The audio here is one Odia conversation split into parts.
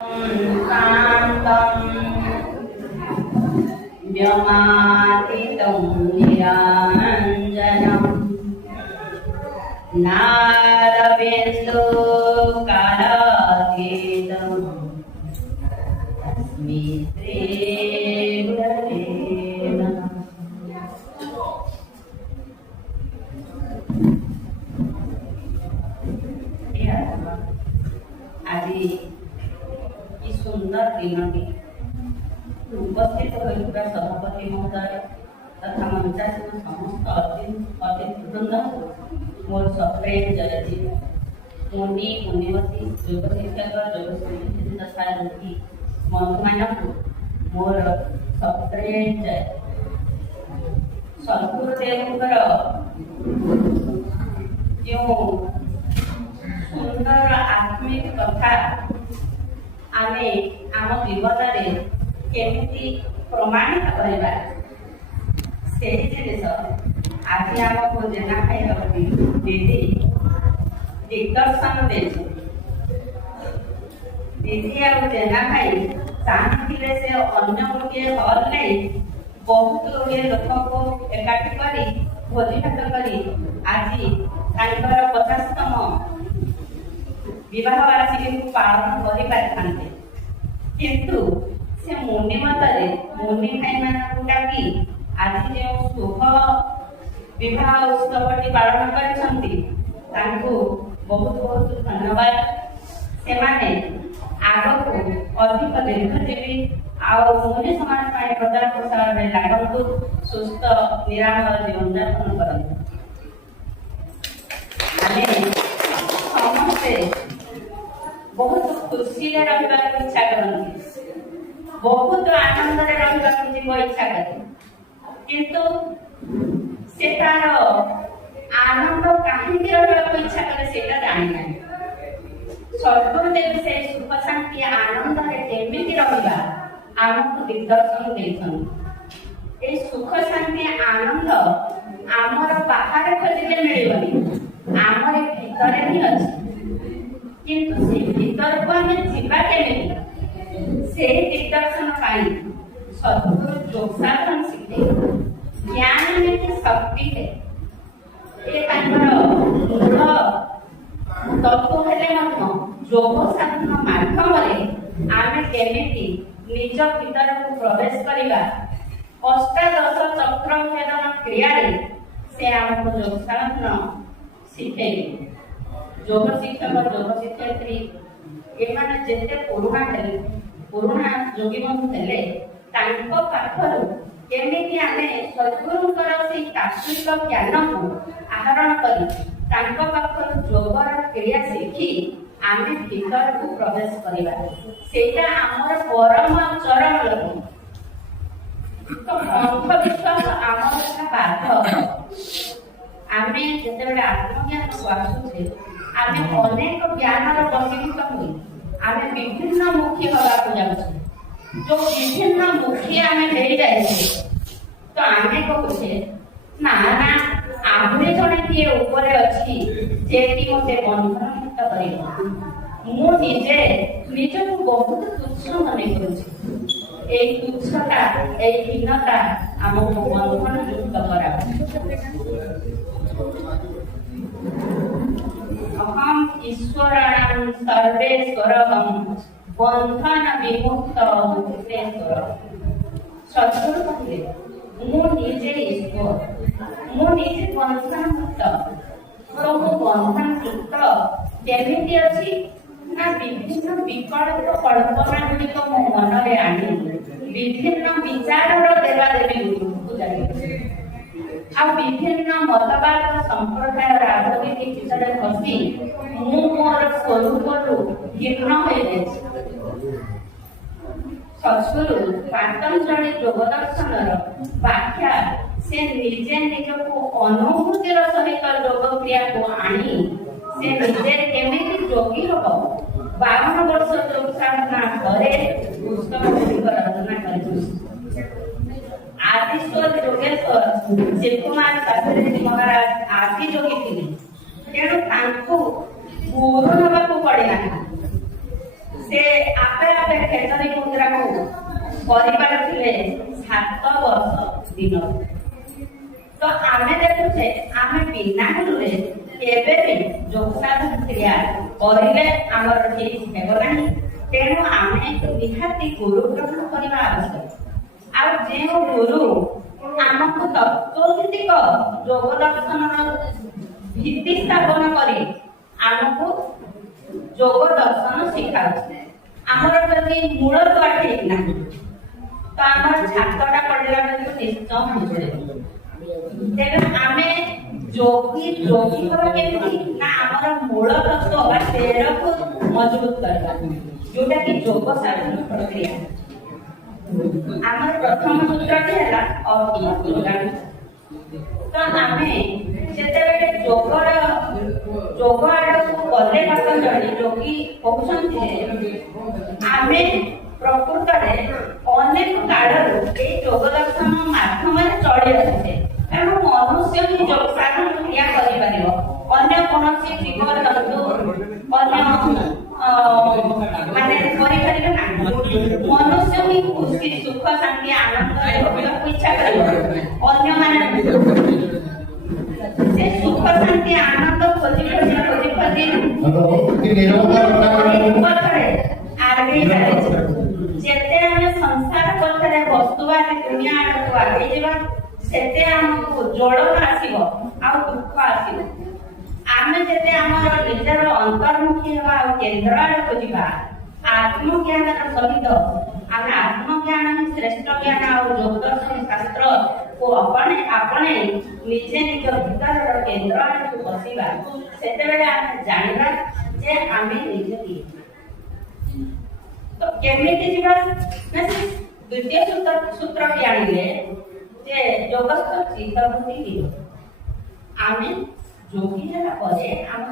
शान्तं व्योमातीतं निरञ्जनं नादबिन्दुकालातीतं तस्मै श्रीगुरवे नमः। আজি কি সুন্দর দিনটি উপস্থিত হইଥିବା সভাপতি মহোদয় তথা মঞ্চাসীন সমস্ত অতিথিবৃন্দ মোর সপ্রেম জয়জী মুনি ମୁନିବତୀ ଯୋଗ ଶିକ୍ଷକ ଯୋଗ ସୁବିଧା ତଥା ରୋଗୀ ବନ୍ଧୁମାନଙ୍କୁ ମୋର ସପ୍ରେମ ଜୟ। ସଦ୍ଗୁରୁଦେବଙ୍କର ଯେଉଁ ସୁନ୍ଦର ଆତ୍ମିକ କଥା ଆମେ ଆମ ଜୀବନରେ କେମିତି ପ୍ରମାଣିତ କରିବା ସେହି ଜିନିଷ ଆଜି ଆମକୁ ଜେନା ଖାଇବାକୁ ଦିଦି ଦିଗ୍ଦର୍ଶନ ଦେଇଛନ୍ତି। ଦିଦି ଆଉ ଜେନା ଭାଇ ଚାହିଁଥିଲେ ସେ ଅନ୍ୟ ଗୋଟିଏ ହଲ୍ ନେଇ ବହୁତ ଗୁଡ଼ିଏ ଲୋକଙ୍କୁ ଏକାଠି କରି ଭୋଜି ଭାତ କରି ଆଜି ତାଙ୍କର 50ତମ ବିବାହ ବାର୍ଷିକୀକୁ ପାଳନ କରିପାରିଥାନ୍ତେ, କିନ୍ତୁ ସେ ମୁନି ମତରେ ମୁନି ଭାଇମାନଙ୍କୁ ଡାକି ଆଜି ଯେଉଁ ଶୁଭ ବିବାହ ଉତ୍ସବଟି ପାଳନ କରିଛନ୍ତି ତାଙ୍କୁ ବହୁତ ବହୁତ ଧନ୍ୟବାଦ। ସେମାନେ ଆଗକୁ ଅଧିକ ଦୀର୍ଘଜୀବୀ ଆଉ ମୁନି ସମାଜ ପାଇଁ ପ୍ରଚାର ପ୍ରସାରରେ ଲାଗନ୍ତୁ, ସୁସ୍ଥ ନିରାମୟ ଜୀବନଯାପନ କରନ୍ତୁ। ଆମେ ସମସ୍ତେ ବହୁତ ଖୁସିରେ ରହିବାକୁ ଇଚ୍ଛା କରନ୍ତି, ବହୁତ ଆନନ୍ଦରେ ରହିବାକୁ ଯିବ ଇଚ୍ଛା କରେ, କିନ୍ତୁ ସେ ତାର ଆନନ୍ଦ କାହିଁକି ରହିବାକୁ ଇଚ୍ଛା କରେ ସେଇଟା ଜାଣିନାହିଁ। ସଦ୍ଗୁରୁଦେବ ସେଇ ସୁଖ ଶାନ୍ତି ଆନନ୍ଦରେ କେମିତି ରହିବା ଆମକୁ ଦିଗ୍ଦର୍ଶନ ଦେଇଛନ୍ତି। ଏଇ ସୁଖ ଶାନ୍ତି ଆନନ୍ଦ ଆମର ବାହାରେ ଖୋଜିଲେ ମିଳିବନି, ଆମର ଭିତରେ ହିଁ ଅଛି। କିନ୍ତୁ ସେ ଭିତରକୁ ଆମେ ଯିବା କେମିତି, ସେହି ଦିଗ୍ଦର୍ଶନ ପାଇଁ ସଦ୍ଗୁରୁ ଯୋଗ ସାଧନ ଶିଖେ, ଜ୍ଞାନ में ଶକ୍ତି है। ଏ ତାଙ୍କର ମୂଳ ତତ୍ତ୍ୱ ହେଲେ ମଧ୍ୟ ଯୋଗ ସାଧନ ମାଧ୍ୟମରେ ଆମେ କେମିତି ନିଜ ଭିତରକୁ ପ୍ରବେଶ କରିବା, ଅଷ୍ଟାଦଶ ଚକ୍ର ଭେଦନ କ୍ରିୟାରେ ସେ ଆମକୁ ଯୋଗ ସାଧନ ଶିଖେଇଲେ। ଯୋଗ ଶିକ୍ଷକ ଯୋଗ ଶିକ୍ଷୟିତ୍ରୀ ଏମାନେ ଯେତେ ପୁରୁଣା ଯୋଗୀ ବନ୍ଧୁ ଥିଲେ ତାଙ୍କ ପାଖରୁ କେମିତି ଆମେ ସଦ୍ଗୁରୁଙ୍କର ସେଇ ତାତ୍ତ୍ୱିକ ଜ୍ଞାନକୁ ଆହରଣ କରି ତାଙ୍କ ପାଖରୁ ଯୋଗର କ୍ରିୟା ଶିଖି ଆମେ ଭିତରକୁ ପ୍ରବେଶ କରିବା, ସେଇଟା ଆମର ପରମ ଚରମ ଲକ୍ଷ୍ୟ। ତ ଅନ୍ଧବିଶ୍ୱାସ ଆମର ବାଧ୍ୟ। ଆମେ ଯେତେବେଳେ ଆତ୍ମଜ୍ଞାନକୁ ଆସୁଛେ ଆମେ ଅନେକ ଜ୍ଞାନର ବଶୀଭୂତ ହୋଇ ଆମେ ବିଭିନ୍ନ ମୁଖୀ ହେବାକୁ ଯାଉଛେ। ଯୋଉ ବିଭିନ୍ନ ମୁଖୀ ଆମେ ହେଇଯାଇଛେ ତ ଆମେ କହୁଛେ ନା ନା ଆହୁରି ଜଣେ କିଏ ଉପରେ ଅଛି ଯିଏକି ମୋତେ ବନ୍ଧନମୁକ୍ତ କରିବ। ମୁଁ ନିଜେ ନିଜକୁ ବହୁତ ତୁଚ୍ଛ ମନେ କରୁଛି। ଏଇ ତୁଚ୍ଛତା ଏଇ ହୀନତା ଆମକୁ ବନ୍ଧନ ମୁକ୍ତ କରାଉ। अहम ईश्वराणां सर्वेश्वरहं बंधन विमुक्त मुक्तेश्वर। सद्गुरु कहले ମୁଁ ନିଜେ ଈଶ୍ୱର, ମୁଁ ନିଜେ ବନ୍ଧନ ମୁକ୍ତ। ତ ମୁଁ ବନ୍ଧନ ମୁକ୍ତ କେମିତି ଅଛି ନା ବିଭିନ୍ନ ବିକଳ୍ପ କଳ୍ପନା ଗୁଡ଼ିକ ମୋ ମନରେ ଆଣି ବିଭିନ୍ନ ବିଚାରର ଦେବାଦେବୀ ଗୁଡ଼ିକୁ ଜାଣିଛି ଆଉ ବିଭିନ୍ନ ମତବାଦ ସମ୍ପ୍ରଦାୟ ରାଜନୀତି ଭିତରେ ଫସି ମୁଁ ମୋର ସ୍ୱରୂପରୁ ହୀନ ହୋଇଯାଇଛି। ସଦ୍ଗୁରୁ ପାତଞ୍ଜଳି ଯୋଗ ଦର୍ଶନର ବ୍ୟାଖ୍ୟା ସେ ନିଜେ ନିଜକୁ ଅନୁଭୂତିର ସହିତ ଯୋଗ କ୍ରିୟାକୁ ଆଣି ସେ ନିଜେ କେମିତି ଯୋଗୀ ହବ 52 ବର୍ଷ ଯୋଗ ସାଧନା ପରେ ପୁସ୍ତକ ଗୁଡ଼ିକ ରଚନା କରିଛନ୍ତି। आदिश्वर योगेश्वर शिवकुमार शास्त्री महाराज आदि योगी थे, तेणु गुरु नवा पड़ेगा से आपे ସେ ଖେଚରୀ ମୁଦ୍ରାକୁ କରିପାରୁଥିଲେ 7 ବର୍ଷ ଦିନ। ତ ଆମେ ଦେଖୁଛେ ଆମେ ବିନା ଗୁରୁରେ କେବେ ବି ଯୋଗ ସାଧନ କ୍ରିୟା କରିଲେ ଆମର ଠିକ ହେବ ନାହିଁ। ତେଣୁ ଆମେ ନିହାତି ଗୁରୁ ଗ୍ରହଣ କରିବା ଆବଶ୍ୟକ। ଆଉ ଯେଉଁ ଗୁରୁ ଆମକୁ ତତ୍ତ୍ୱଭିତ୍ତିକ ଯୋଗ ଦର୍ଶନର ଭିତ୍ତି ସ୍ଥାପନ କରି ଆମକୁ ଯୋଗ ଦର୍ଶନ ଶିଖାଉଛି। ଆମର ଯଦି ମୂଳ ଦୁଆ ଠିକ ନାହିଁ ତ ଆମର ଛାତଟା ପଡ଼ିଲା ବେଳକୁ ନିଶ୍ଚୟ ବୁଝେଇବ। ତେଣୁ ଆମେ ଯୋଗୀ ହବା କେମିତି ନା ଆମର ମୂଳ ତତ୍ତ୍ୱ ବା ତେରକୁ ମଜବୁତ କରିବା, ଯୋଉଟା କି ଯୋଗ ସାଧନ ପ୍ରକ୍ରିୟା। ଆମର ପ୍ରଥମ ସୂତ୍ରଟି ହେଲା ଅଜ୍ଞାନ। ତ ଆମେ ଯେତେବେଳେ ଯୋଗ ଆଡ଼କୁ ଗଲେ ପତଞ୍ଜଳି ଯୋଗୀ କହୁଛନ୍ତି ଯେ ଆମେ ପ୍ରକୃତରେ ଅନେକ କାଳରୁ ଏଇ ଯୋଗ ଦର୍ଶନ ମାଧ୍ୟମରେ ଚଳି ଆସିଛେ। କାରଣ ମନୁଷ୍ୟ ହିଁ ଯୋଗ ସାଧନ କ୍ରିୟା କରିପାରିବ, ଅନ୍ୟ କୌଣସି ଜୀବ ଜନ୍ତୁ ଅନ୍ୟ ମାନେ କରିପାରିବେ ନାହିଁ। ମନୁଷ୍ୟ ହିଁ ଖୁସି ସୁଖ ଶାନ୍ତି ଆନନ୍ଦରେ ରହିବାକୁ ଇଚ୍ଛା କରିବ। ଅନ୍ୟମାନେ ସେ ସୁଖ ଶାନ୍ତି ଆନନ୍ଦ ଖୋଜି ଆଗେଇ ଚାଲିଛି। ଯେତେ ଆମେ ସଂସାର ପଥରେ ବସ୍ତୁବାଦୀ ଦୁନିଆ ଆଡ଼କୁ ଆଗେଇ ଯିବା ସେତେ ଆମକୁ ଜ୍ୱଳନ ଆସିବ ଆଉ ଦୁଃଖ ଆସିବ। ଆମେ ଯେତେ ଆମର ନିଜର ଅନ୍ତର୍ମୁଖୀ ହେବା ଆଉ କେନ୍ଦ୍ର ଆଡ଼କୁ ଯିବା ଆତ୍ମଜ୍ଞାନର ସହିତ ଆମେ ଆତ୍ମଜ୍ଞାନ ହିଁ ଶ୍ରେଷ୍ଠ ଜ୍ଞାନ ଆଉ ଯୋଗ ଦର୍ଶନ ଶାସ୍ତ୍ରକୁ ଆପଣେଇ ନିଜେ ନିଜ ଭିତରର କେନ୍ଦ୍ର ଆଡ଼କୁ ବସିବା, ସେତେବେଳେ ଆମେ ଜାଣିବା ଯେ ଆମେ ନିଜେ କିଏ। ତ କେମିତି ଯିବା ନା ଦ୍ୱିତୀୟ ସୂତ୍ରଟି ଆଣିଲେ ଯେ ଯୋଗସ୍ଥ ଚିତ୍ତବୃତ୍ତି। ଆମେ ଯୋଗୀ ହେଲା ପରେ ଆମ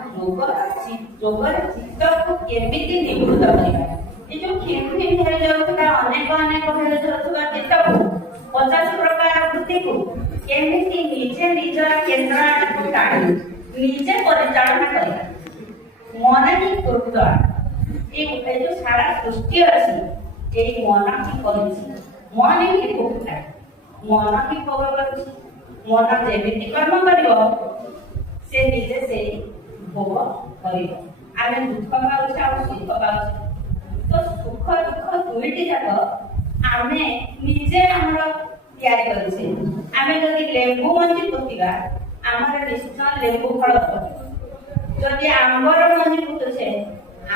ଯୋଗରେ ଚିତ୍ତକୁ କେମିତି ନିବୃତ୍ତ କରିବା। ଏ ଯୋଉ ଖିଣଖିଣ ହେଇଯାଉଥିବା ଅନେକ ହେଇଯାଉଥିବା ଚିତ୍ତକୁ 50 ପ୍ରକାର ବୃତ୍ତିକୁ କେମିତି ନିଜେ ନିଜର କେନ୍ଦ୍ର ଆଡ଼କୁ ଟାଣି ନିଜେ ପରିଚାଳନା କରିବା। ମନ ହିଁ କୃତ। এই যে সারা সৃষ্টি আছে এই মন কি করছে, মন ହିଁ ভোগতা, মন ହିଁ ভোগ କରୁଛି। মন যেମିତି কর্ম করিব সে নিজে সেই ভোগ করিব। ଆମେ ଦୁଃଖ ପାଉଛେ ଆଉ ସୁଖ ପାଉଛେ, ତ ସୁଖ ଦୁଃଖ ଦୁଇଟି ଯାକ ଆମେ ନିଜେ ଆମର ତିଆରି କରିଛେ। ଆମେ ଯଦି ଲେମ୍ବୁ ମଞ୍ଜି ପୋତିବା ଆମର ନିଶ୍ଚୟ ଲେମ୍ବୁ ଫଳ ହେବ। ଯଦି ଆମ୍ବର ମଞ୍ଜି ପୋତୁଛେ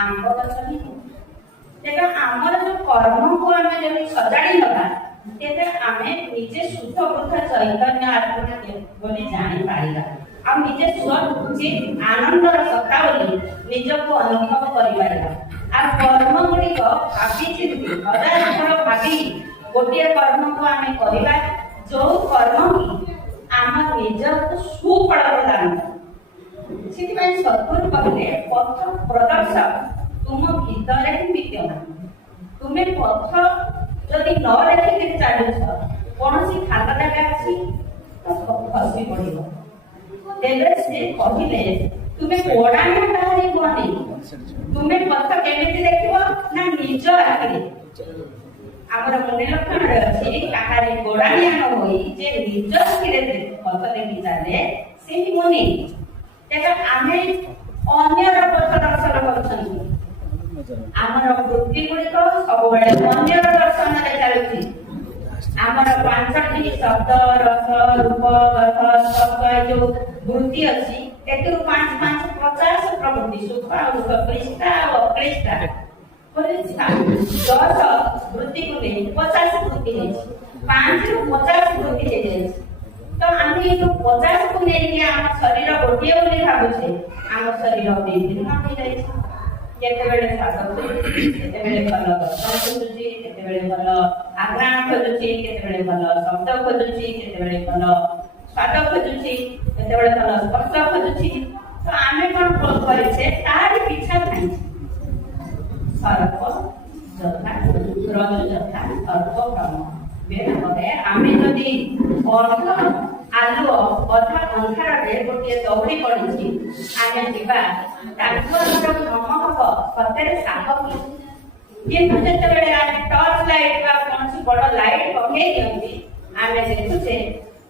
ଆମ୍ବ ଗଛ ହିଁ। ତେବେ ଆମର ଯୋଉ କର୍ମକୁ ଆମେ ଯଦି ସଜାଡ଼ି ନେବା ତେବେ ଆମେ ନିଜେ ଶୁଦ୍ଧ ବୁଦ୍ଧ ଚୈତନ୍ୟ ଆତ୍ମା ବୋଲି ଜାଣିପାରିବା ଆଉ ନିଜେ ସ୍ୱଚିତ ଆନନ୍ଦର ସତ୍ତା ବୋଲି ନିଜକୁ ଅନୁଭବ କରିପାରିବା। ଆଉ କର୍ମ ଗୁଡ଼ିକ ଭାବି ଚିନ୍ତି ହଜାର ଥର ଭାବି ଗୋଟିଏ କର୍ମକୁ ଆମେ କରିବା ଯୋଉ କର୍ମ ଆମ ନିଜକୁ ସୁଫଳ ପ୍ରଦାନ କରେ। ସେଥିପାଇଁ ସଦ୍ଗୁରୁ କହିଲେ ପଥ ପ୍ରଦର୍ଶକ ତୁମ ଭିତରେ ହିଁ ବିଦ୍ୟମାନ। ତୁମେ ପଥ ଯଦି ନ ଦେଖିକି ଚାଲୁଛ କୌଣସି ଖାତା ଜାଗା ଅଛି ତ ଖସି ପଡ଼ିବ। ତେବେ ସେ କହିଲେ ତୁମେ ଗୋଡ଼ାଣିଆ କାହାରି ହୁଅନି, ତୁମେ ପଥ କେମିତି ଦେଖିବ ନା ନିଜ ଆଖିରେ। ଆମର ମନେ ଲକ୍ଷଣରେ ଅଛି କାହାରି ଗୋଡ଼ାଣିଆ ନ ହୋଇ ଯେ ନିଜ ଆଖିରେ ପଥ ଦେଖି ଚାଲେ ସେ ହିଁ ମୁନି। ତେବେ ଆମେ ଅନ୍ୟର ପଥ ଦର୍ଶନ କରୁଛନ୍ତି। ଆମର ବୃତ୍ତି ଗୁଡ଼ିକ ସବୁବେଳେ ଅନ୍ୟର ଦର୍ଶନରେ ଚାଲୁଛି। ଆମର 5ଟି ଶବ୍ଦ ରସ ରୂପ ଗନ୍ଧ ସ୍ପର୍ଶ ଯୋଉ ବୃତ୍ତି ଅଛି ଏଥିରୁ 5 50 ପ୍ରବୃତ୍ତି ସୁଖ ଆଉ ଦୁଃଖ କ୍ଳିଷ୍ଟା ଆଉ ଅକ୍ଳିଷ୍ଟା 10 ବୃତ୍ତିକୁ ନେଇ 50 ବୃତ୍ତି ହେଇଛି। 5ରୁ 50 ବୃତ୍ତି ହେଇଯାଇଛି। ତ ଆମେ ଏଇ ଯୋଉ 50କୁ ନେଇକି ଆମ ଶରୀର ଗୋଟିଏ ବୋଲି ଭାବୁଛେ ଆମ ଶରୀର ବିଭିନ୍ନ ହେଇଯାଇଛି। କେତେବେଳେ ସ୍ୱାଦ ଖୋଜୁଛି, କେତେବେଳେ ଭଲ ଦର୍ଶନ ଖୋଜୁଛି, କେତେବେଳେ ଭଲ ଆଘ୍ରାଣ ଖୋଜୁଛି, କେତେବେଳେ ଭଲ ଶବ୍ଦ ଖୋଜୁଛି, କେତେବେଳେ ଭଲ ସ୍ୱାଦ ଖୋଜୁଛି, କେତେବେଳେ ଭଲ ସ୍ପର୍ଶ ଖୋଜୁଛି। ତ ଆମେ କଣ କରିଛେ ତାରି ପିଛା ଧାଇଁଛେ। ସର୍ପ ଯଥା ରଜ ଯଥା ସର୍ପ ଭ୍ରମ ବେଳରେ ଆମେ ଯଦି ଆଲୁଅ ଅଧା ଅନ୍ଧାରରେ ଗୋଟିଏ ଦୌଡ଼ି ପଡ଼ିଛି ଆମେ ଯିବା ତାଙ୍କୁ ଆମର ଭ୍ରମ ହବ ସତରେ ସାହସ କିନ୍ତୁ ଯେତେବେଳେ ଟର୍ଚ୍ଚ ଲାଇଟ୍ ବା କୌଣସି ବଡ଼ ଲାଇଟ୍ ପକେଇ ଦିଅନ୍ତି ଆମେ ଦେଖୁଛେ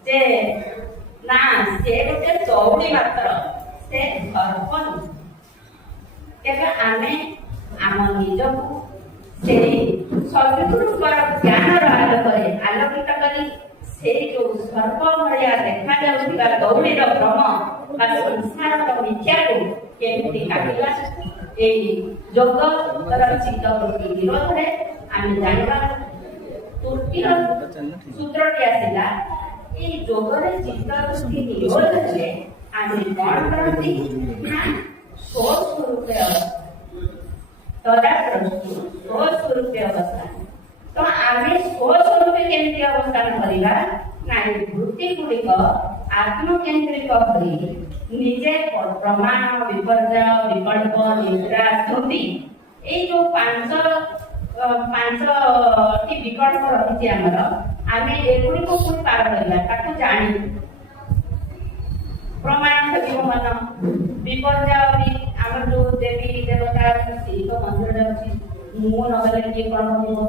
ଯେ ନା ସେ ଗୋଟେ ଦୌଡ଼ି ମାତ୍ର, ସେ ସର୍ପ ନୁହେଁ। ତେବେ ଆମେ ଆମ ନିଜକୁ ସେଇ ସଦ୍ଗୁରୁଙ୍କର ଜ୍ଞାନର ଆଲୋକରେ ଆଲୋକିତ କରି ସେଇ ଯୋଉ ସର୍ପ ଭଳିଆ ଦେଖାଯାଉଥିବା ଦୌଡ଼ିର ଭ୍ରମ ବା ସଂସାରର ମିଥ୍ୟାକୁ କେମିତି କାଟିବା, ଏଇ ଯୋଗର ଚିତ୍ତବୃତ୍ତି ବିରୋଧରେ ଆମେ ଜାଣିବା। ତୃତୀୟ ସୂତ୍ରଟି ଆସିଲା, ଏଇ ଯୋଗରେ ଚିତ୍ତବୃତ୍ତି ବିରୋଧରେ ଆମେ କଣ କରନ୍ତି ନା ସ୍ୱସ୍ୱରୂପେ ସ୍ୱସ୍ୱରୂପେ ଅବସ୍ଥାନ। ତ ଆମେ ସ୍ୱସ୍ୱରୂପେ କେମିତି ଅବସ୍ଥାନ କରିବା ନା ବୃତ୍ତି ଗୁଡ଼ିକ ଆତ୍ମକେନ୍ଦ୍ରିକ ହୋଇ ନିଜେ ପ୍ରମାଣ, ବିପର୍ଯ୍ୟୟ, ବିକଳ୍ପ, ନିଦ୍ରା, ସ୍ମୃତି, ଏଇ ଯୋଉ ପାଞ୍ଚଟି ବିକଳ୍ପ ରହିଛି ଆମର, ଆମେ ଏଗୁଡ଼ିକୁ ପୁଣି ପାର କରିବା। ତାକୁ ଜାଣି ପ୍ରମାଣ থাকিব ମନ, ବିପର୍ଯ୍ୟୟ ବି ଆମର ଯୋଉ ଦେବୀ ଦେବତା ଅଛନ୍ତି ତ ମନ୍ଦିରରେ ଅଛି, ମୁଁ ନଗଲେ କିଏ କଣ କରିବ,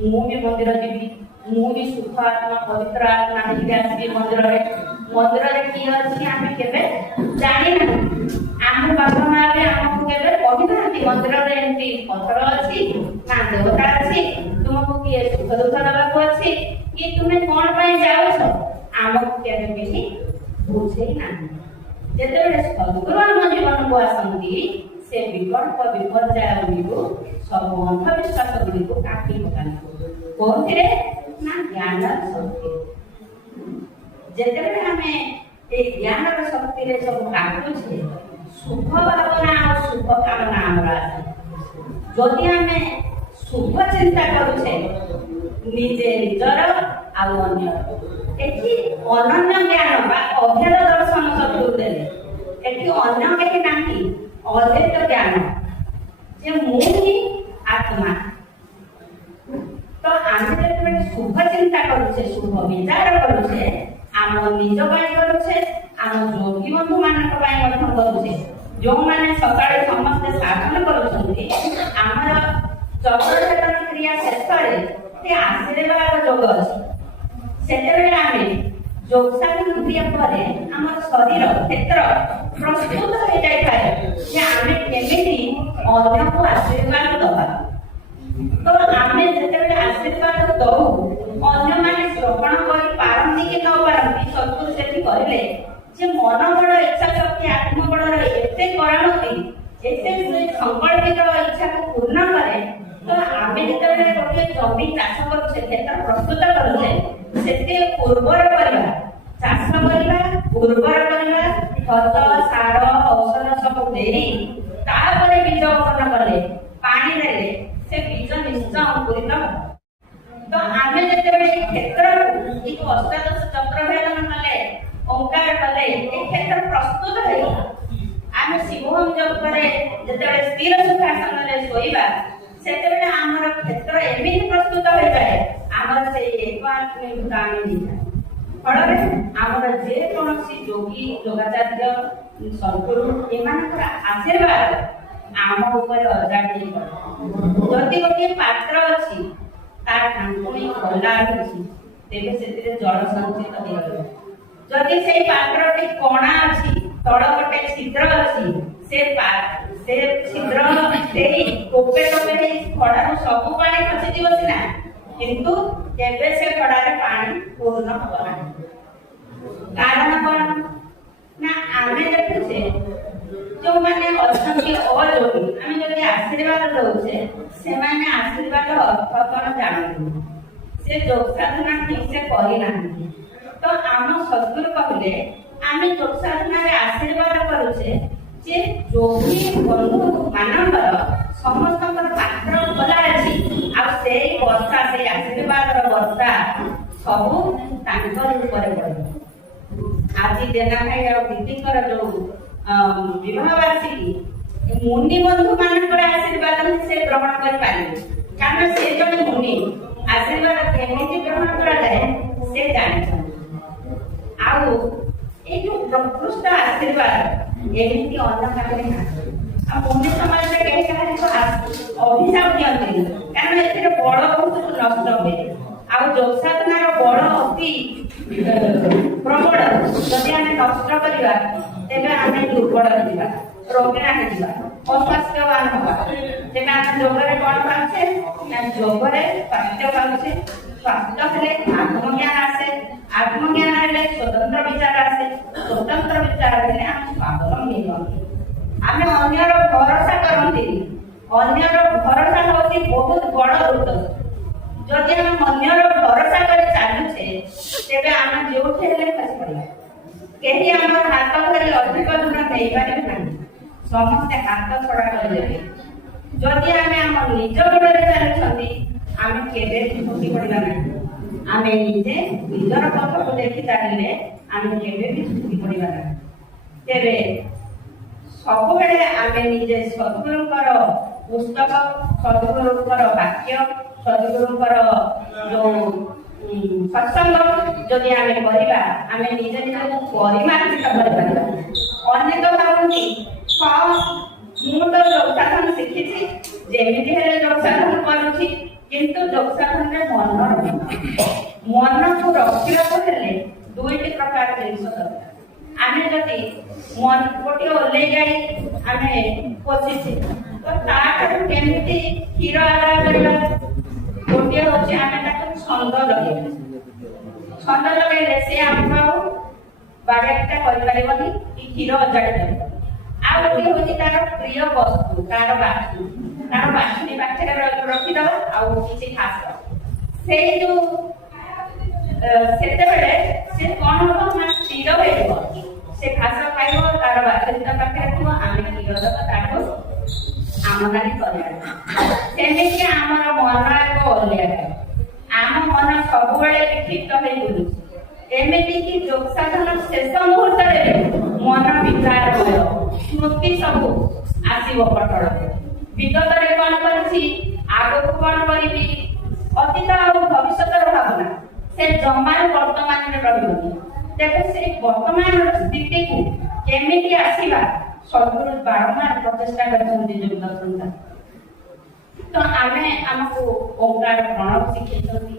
ମୁଁ ବି ମନ୍ଦିର ଯିବି, ମୁଁ ବି ସୁଖ ଆତ୍ମା ପବିତ୍ର ଆତ୍ମା ହେଇକି ଆସିବି ମନ୍ଦିରରେ। ମନ୍ଦିରରେ କିଏ ଅଛି ଆମେ କେବେ ଜାଣିନାହୁଁ। ଆମ ବାପା ମା ବି ଆମକୁ କେବେ କହିନାହାନ୍ତି ମନ୍ଦିରରେ ଏମିତି ପଥର ଅଛି ନା ଦେବତା ଅଛି, ତୁମକୁ କିଏ ସୁଖ ଦୁଃଖ ଦେବାକୁ ଅଛି କି ତୁମେ କଣ ପାଇଁ ଯାଉଛ, ଆମକୁ କେବେ ବି ବୁଝେଇ ନାହିଁ। ଯେତେବେଳେ ସଦ୍ଗୁରୁ ଆମ ଜୀବନକୁ ଆସନ୍ତି ସେ ବିକଳ୍ପ ବିପର୍ଯ୍ୟୟ ଗୁଡ଼ିକୁ, ସବୁ ଅନ୍ଧବିଶ୍ୱାସ ଗୁଡ଼ିକୁ କାଟି ପକାନ୍ତି। କୋଉଥିରେ ନା ଜ୍ଞାନର ଶକ୍ତି। ଯେତେବେଳେ ଆମେ ଏ ଜ୍ଞାନର ଶକ୍ତିରେ ସବୁ କାଟୁଛେ, ଶୁଭ ଭାବନା ଆଉ ଶୁଭ କାମନା ଆମର ଆସେ। ଯଦି ଆମେ ଶୁଭ ଚିନ୍ତା କରୁଛେ ନିଜେ ନିଜର ଆଉ ଅନ୍ୟର, ଏଠି ଅନନ୍ୟ ଜ୍ଞାନ ବା ଅଭେଦ ଦର୍ଶନ ସଦ୍ଗୁରୁ ଦେଲେ। ଏଠି ଅନ୍ୟ କେହି ନାହିଁ, ଅଭେଦ ଜ୍ଞାନ ଯେ ମୁଁ ହିଁ ଆତ୍ମା। ତ ଆମେ ଯେତେବେଳେ ଶୁଭ ଚିନ୍ତା କରୁଛେ, ଶୁଭ ବିଚାର କରୁଛେ, ଆମ ନିଜ ପାଇଁ କରୁଛେ, ଆମ ଯୋଗୀ ବନ୍ଧୁ ମାନଙ୍କ ପାଇଁ ମଧ୍ୟ କରୁଛେ। ଯୋଉମାନେ ସକାଳେ ସମସ୍ତେ ସାଧନ କରୁଛନ୍ତି, ଆମର ଚକ୍ରଛେଦନ କ୍ରିୟା ଶେଷରେ ସେ ଆଶୀର୍ବାଦ ଯୋଗ ଅଛି। ସେତେବେଳେ ଆମେ ଯୋଗ ସାଧନ କ୍ରିୟା ପରେ ଆମର ଶରୀର କ୍ଷେତ୍ର ପ୍ରସ୍ତୁତ ହୋଇଯାଇଥାଏ ଯେ ଆମେ କେମିତି ଅନ୍ୟକୁ ଆଶୀର୍ବାଦ ଦେବା। ତ ଆମେ ଯେତେବେଳେ ଆଶୀର୍ବାଦ ଦଉ, ଅନ୍ୟମାନେ ଶ୍ରବଣ କରିପାରନ୍ତି କି ନ ପାରନ୍ତି, ସଦ୍ଗୁରୁ ସେଠି କହିଲେ ଯେ ମନ ବଳ, ଇଚ୍ଛା ଶକ୍ତି, ଆତ୍ମବଳର ଏତେ କରାମତି, ଏତେ ସଂକଳ୍ପିତ ଇଚ୍ଛାକୁ ପୂର୍ଣ୍ଣ କରେ। ତ ଆମେ ଯେତେବେଳେ ଗୋଟିଏ ଜମି ଚାଷ କରୁଛେ, କ୍ଷେତ୍ର ପ୍ରସ୍ତୁତ କରୁଛେ, ସେତେ ଉର୍ବର କରିବା, ଚାଷ କରିବା, ଉର୍ବର କରିବା, ଖତ, ସାର, ଔଷଧ ସବୁ ଦେଇ ତାପରେ ବୀଜ ବପନ କଲେ, ପାଣି ଦେଲେ, ସେ ବୀଜ ନିଶ୍ଚୟ ଅଙ୍କୁରିତ ହେବ। ତ ଆମେ ଯେତେବେଳେ ଏ କ୍ଷେତ୍ରକୁ ଅଷ୍ଟାଦଶ ଚକ୍ର ଭେଦନ କଲେ, ଓଙ୍କାର କଲେ, ଏ କ୍ଷେତ୍ର ପ୍ରସ୍ତୁତ ହେଇଗଲା। ଆମେ ଶିବୋହମ ଯୋଗରେ ଯେତେବେଳେ ସ୍ଥିର ସୁଖାସନରେ ଶୋଇବା, ସେତେବେଳେ ଆମର କ୍ଷେତ୍ର ଏମିତି ପ୍ରସ୍ତୁତ ହୋଇଯାଏ, ଆମର ସେଇ ଏକ ଆତ୍ମୀୟତା ଆମେ ନେଇଥାଏ। ଫଳରେ ଆମର ଯେକୌଣସି ଯୋଗୀ, ଯୋଗାଚାର୍ଯ୍ୟ, ସଦ୍ଗୁରୁ ଏମାନଙ୍କର ଆଶୀର୍ବାଦ ଆମ ଉପରେ ଅଜାଡ଼ି ପଡ଼େ। ଯଦି ଗୋଟିଏ ପାତ୍ର ଅଛି, ତାର ଢାଙ୍କୁଣୀ ଖୋଲା ଅଛି, ତେବେ ସେଥିରେ ଜଳ ସଞ୍ଚିତ ହେଇଗଲା। ଯଦି ସେଇ ପାତ୍ରଟି କଣା ଅଛି, ତଳ ଗୋଟେ ଛିଦ୍ର ଅଛି, ସେ ଛିଦ୍ର ଦେଇ ଟୋପେ ଟୋପେ ହେଇ ଖଡ଼ାରୁ ସବୁ ପାଣି ଖସିଯିବ ସିନା, କିନ୍ତୁ କେବେ ସେ ଖଡ଼ାରେ ପାଣି ପୂର୍ଣ୍ଣ ହେବ ନାହିଁ। କାରଣ କଣ ନା ଆମେ ଦେଖୁଛେ ଯୋଉମାନେ ଅଛନ୍ତି ଅଯୋଗୀ, ଆମେ ଯଦି ଆଶୀର୍ବାଦ ଦଉଛେ, ସେମାନେ ଆଶୀର୍ବାଦ ଅର୍ଥ କଣ ଜାଣନ୍ତି, ସେ ଯୋଗ ସାଧନା ଠିକ ସେ କରିନାହାନ୍ତି। ତ ଆମ ସଦ୍ଗୁରୁ କହିଲେ ଆମେ ଯୋଗ ସାଧନାରେ ଆଶୀର୍ବାଦ କରୁଛେ ଯେ ଯୋଗୀ ବନ୍ଧୁ ମାନଙ୍କର ସମସ୍ତଙ୍କର ପାତ୍ର ଖୋଲା ଅଛି, ଆଉ ସେଇ ବର୍ଷା, ସେଇ ଆଶୀର୍ବାଦର ବର୍ଷା ସବୁ ତାଙ୍କର ଉପରେ ପଡ଼ିବ। ଆଜି ଦେନା ଭାଇ ଆଉ ଦିଦିଙ୍କର ଯୋଉ ବିବାହ ବାର୍ଷିକୀ, ମୁନି ବନ୍ଧୁ ମାନଙ୍କର ଆଶୀର୍ବାଦ ସେ ଗ୍ରହଣ କରିପାରିବେ, କାରଣ ସେ ଜଣେ ମୁନି। ଆଶୀର୍ବାଦ କେମିତି ଗ୍ରହଣ କରାଯାଏ ସେ ଜାଣିଛନ୍ତି। ଆଉ ଏଇ ଯୋଉ ପ୍ରକୃଷ୍ଟ ଆଶୀର୍ବାଦ ଏମିତି ଅନ୍ୟ ପାଖରେ ନାହିଁ। ମୁନି ସମାଜରେ କେହି କାହାକୁ ଅଭିଶାପ ଦିଅନ୍ତିନି, କାରଣ ଏଥିରେ ବଳ ବହୁତ ନଷ୍ଟ ହୁଏ। ଆଉ ଯୋଗସାଧନାର ବଳ ଅତି ପ୍ରବଳ। ଯଦି ଆମେ ନଷ୍ଟ କରିବା ତେବେ ଆମେ ଦୁର୍ବଳ ହେଇଯିବା, ରୋଗୀଣା ହେଇଯିବା, ଅସ୍ୱାସ୍ଥ୍ୟବାନ ହବା। ତେବେ ଆମେ ଯୋଗରେ କଣ ପାଉଛେ ନା ଯୋଗରେ ସ୍ୱାସ୍ଥ୍ୟ ପାଉଛେ। ସ୍ୱାସ୍ଥ୍ୟ ହେଲେ ଆତ୍ମଜ୍ଞାନ ଆସେ, ଆତ୍ମଜ୍ଞାନ ହେଲେ ସ୍ୱତନ୍ତ୍ର ବିଚାର ଆସେ, ସ୍ୱତନ୍ତ୍ର ବିଚାର ହେଲେ ଆମେ ସ୍ୱାବଲମ୍ବୀ ହୁଅନ୍ତି। ଆମେ ଅନ୍ୟର ଭରସା କରନ୍ତିନି। ଅନ୍ୟର ଭରସା ହଉଛି ବହୁତ ବଡ ଦୋଷ। ଯଦି ଆମେ ଅନ୍ୟର ଭରସା କରି ଚାଲୁଛେ ତେବେ ଆମେ ଯୋଉଠି ହେଲେ ଖସି ପଡ଼ିବା। କେହି ଆମର ହାତ ଧରି ଅଧିକ ଦୂର ନେଇପାରିବେ ନାହିଁ, ସମସ୍ତେ ହାତ ଛଡା କରିଦେବେ। ଯଦି ଆମେ ଆମ ନିଜ ଗୋଡ଼ରେ ଚାଲୁଛନ୍ତି ଆମେ କେବେ ବି ଝୁଙ୍କି ପଡ଼ିବା ନାହିଁ। ଆମେ ନିଜେ ନିଜର ପଥକୁ ଦେଖି ଚାଲିଲେ ଆମେ କେବେ ବି ଝୁଙ୍କି ପଡ଼ିବା ନାହିଁ। ତେବେ ସବୁବେଳେ ଆମେ ନିଜେ ସଦ୍ଗୁରୁଙ୍କର ପୁସ୍ତକ, ସଦ୍ଗୁରୁଙ୍କର ବାକ୍ୟ, ସଦ୍ଗୁରୁଙ୍କର ଯୋଉ ସତ୍ସଙ୍ଗ ଯଦି ଆମେ କରିବା ଆମେ ନିଜେ ନିଜକୁ ପରିମାର୍ଜିତ କରିପାରିବା। ଅନେକ ଭାବନ୍ତି ମୁଁ ତ ଯୋଗସାଧନ ଶିଖିଛି, ଯେମିତି ହେଲେ ଯୋଗସାଧନ କରୁଛି, କିନ୍ତୁ ଯୋଗସାଧନରେ ମନ ରହୁନି। ମନକୁ ରଖିବାକୁ ହେଲେ ଦୁଇଟି ପ୍ରକାର ଜିନିଷ ଦରକାର। ଆମେ ଯଦି ଗୋଟିଏ ଓଲେଇ ଗାଈ ଆମେ ପୋଷିଛେ ତ ତାଠାରୁ କେମିତି କ୍ଷୀର ଆଦାୟ କରିବା? ଗୋଟିଏ ହଉଛି ଆମେ ତାକୁ ଛନ୍ଦ ଲଗେଇବା। ଛନ୍ଦ ଲଗେଇଲେ ସେ ଆମକୁ ଆଉ ବାଡ଼ିଆଟା କରିପାରିବନି କି କ୍ଷୀର ଅଜାଡ଼ି ପାରିବ। ଆଉ ଗୋଟିଏ ହଉଛି ତାର ପ୍ରିୟ ବସ୍ତୁ, ତାର ବାଛୁରୀ ପାଖରେ ରଖିଦବା ଆଉ କିଛି ଘାସ। ସେଇ ଯୋଉ ସେତେବେଳେ ସେ କଣ ହବ ନା ସ୍ଥିର ହେଇଯିବ। ସେ ଘାସ ଖାଇବ, ତାର ବାଛୁରୀ ତା ପାଖରେ ଥିବ, ଆମେ କ୍ଷୀର ଦେବା, ତାକୁ ଆମଦାନୀ କରିବା। ସେମିତି ଆମର ମନ ଏକ ଓଲିଆ। ଆମ ମନ ସବୁବେଳେ ବିକ୍ଷିପ୍ତ ହେଇ ବୁଲୁଛି। ଏମିତିକି ଯୋଗସାଧନ ଶେଷ ମୁହୂର୍ତ୍ତରେ ମନ ବିଚାରମୟ, ସ୍ମୃତି ସବୁ ଆସିବ ପଟଳରେ। ବିଗତରେ କଣ କରିଛି, ଆଗକୁ କଣ କରିବି, ଅତୀତ ଆଉ ଭବିଷ୍ୟତର ଭାବନା ସେ ଜମାରୁ ବର୍ତ୍ତମାନରେ ରହିବନି। ତେବେ ସେଇ ବର୍ତ୍ତମାନର ସ୍ଥିତିକୁ କେମିତି ଆସିବା ସଦ୍ଗୁରୁ ବାରମ୍ବାର ପ୍ରଚେଷ୍ଟା କରିଛନ୍ତି ଯୋଗ ଦର୍ଶନ। ତ ଆମକୁ ଓଙ୍କାର ପ୍ରଣବ ଶିଖେଇଛନ୍ତି,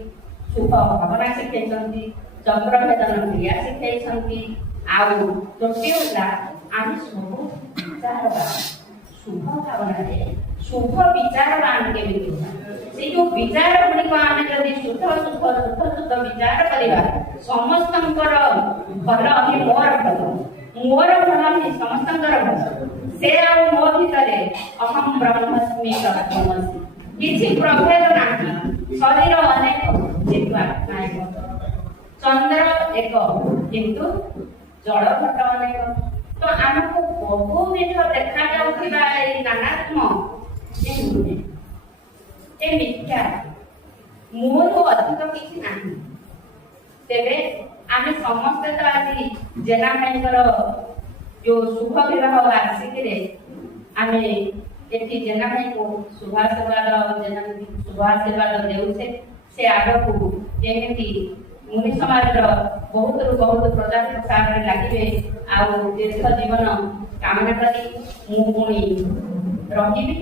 ଶୁଭ ଭାବନା ଶିଖେଇଛନ୍ତି, ଚକ୍ର ଭେଦନ କ୍ରିୟା ଶିଖେଇଛନ୍ତି। ଆଉ ତୃତୀୟ ହେଲା ଆମେ ସବୁ ବିଚାରବାନ, ଶୁଭ ଭାବନାରେ ଶୁଭ ବିଚାରବାନ କେମିତି ହେଲା। ସେଇ ଯୋଉ ବିଚାର ଗୁଡିକ ଆମେ ଯଦି ଶୁଦ୍ଧ ବିଚାର କରିବା, ସମସ୍ତଙ୍କର ଭଲ ହିଁ ମୋର ଭଲ, ମୋର ଭଲ ହିଁ ସମସ୍ତଙ୍କର ଭଲ। ସେ ଆଉ ମୋ ଭିତରେ ଅହಂ ବ୍ରହ୍ମସ୍ମି ତତ୍ତ୍ୱମସି କିଛି ପ୍ରଭେଦ ନାହିଁ। ଶରୀର ଅନେକ କିନ୍ତୁ ଆତ୍ମା ଏକ, ଚନ୍ଦ୍ର ଏକ କିନ୍ତୁ ଜଳଘଟ ଅନେକ। ତ ଆମକୁ ବହୁବିଧ ଦେଖାଯାଉଥିବା ଏଇ ନାନାତ୍ମ ଏ ମିଥ୍ୟା, ମୋଠୁ ଅଧିକ କିଛି ନାହିଁ। ତେବେ ଆମେ ସମସ୍ତେ ତ ଆଜି ଜେନା ଭାଇଙ୍କର ଯୋଉ ଶୁଭ ବିବାହ ବାର୍ଷିକୀରେ ଆମେ ଏଠି ଜେନା ଭାଇଙ୍କୁ ଶୁଭାଶୀର୍ବାଦ ଦେଉଛେ। ସେ ଆଗକୁ ଯେମିତି ମୁନି ସମାଜର ବହୁତରୁ ବହୁତ ପ୍ରଚାର ପ୍ରସାରରେ ଲାଗିବେ ଆଉ ଦୀର୍ଘ ଜୀବନ କାମନା କରି ମୁଁ ପୁଣି ରହିବି।